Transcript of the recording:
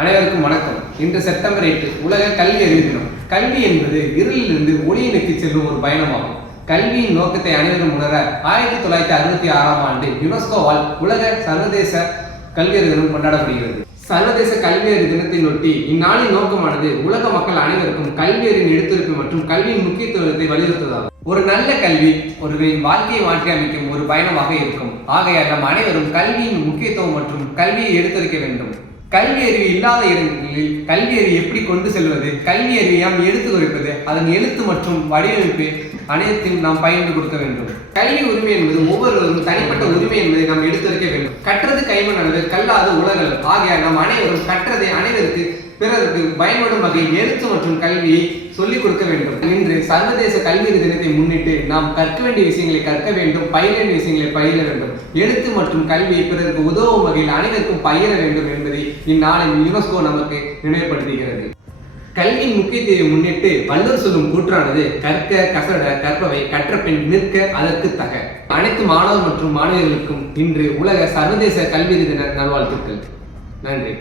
அனைவருக்கும் வணக்கம். இன்று செப்டம்பர் 8 உலக கல்வி அறிவு தினம். கல்வி என்பது இருளிலிருந்து ஒளியை நோக்கி செல்லும் ஒரு பயணமாகும். கல்வியின் நோக்கத்தை அனைவரும் உணர 1966ஆம் ஆண்டு யுனெஸ்கோவால் உலக சர்வதேச கல்வியறிவு தினம் கொண்டாடப்படுகிறது. சர்வதேச கல்வியறிவு தினத்தையொட்டி இந்நாளின் நோக்கமானது உலக மக்கள் அனைவருக்கும் கல்வியறிவின் எடுத்துரைப்பு மற்றும் கல்வியின் முக்கியத்துவத்தை வலியுறுத்துவதாகும். ஒரு நல்ல கல்வி ஒருவரின் வாழ்க்கையை மாற்றி அமைக்கும் ஒரு பயணமாக இருக்கும். ஆகையால் நம் அனைவரும் கல்வியின் முக்கியத்துவம் மற்றும் கல்வியை எடுத்துரைக்க வேண்டும். கல்வி அறிவு இல்லாத இடங்களில் கல்வி அறிவு எப்படி கொண்டு செல்வது, கல்வி அறிவை நாம் எடுத்து உரைப்பது, அதன் எழுத்து மற்றும் வடிவமைப்பு அனைத்தையும் நாம் பகிர்ந்து கொடுக்க வேண்டும். கல்வி உரிமை என்பது ஒவ்வொருவரும் தனிப்பட்ட உரிமை என்பதை நாம் எடுத்துரைக்க வேண்டும். கற்றது கைமண் கல்லாது உலகளவு. ஆகையால் நாம் அனைவரும் கற்றதை அனைவருக்கு பிறருக்கு பயன்படும் வகையில் எழுத்து மற்றும் கல்வியை சொல்லிக் கொடுக்க வேண்டும். இன்று சர்வதேச கல்வி தினத்தை முன்னிட்டு நாம் கற்க வேண்டிய விஷயங்களை கற்க வேண்டும், பயிர வேண்டிய விஷயங்களை பயிர வேண்டும். எழுத்து மற்றும் கல்வியை பிறருக்கு உதவும் வகையில் அனைவருக்கும் பயிர வேண்டும் என்பதை இந்நாளில் யுனெஸ்கோ நமக்கு நினைவுபடுத்துகிறது. கல்வியின் முக்கியத்துவத்தை முன்னிட்டு வள்ளுவர் சொல்லும் கூற்றானது கற்க கசட கற்பவை கற்ற பின் நிற்க அதற்கு தக. அனைத்து மாணவர் மற்றும் மாணவியர்களுக்கும் இன்று உலக சர்வதேச கல்வி தின நல்வாழ்த்துக்கள். நன்றி.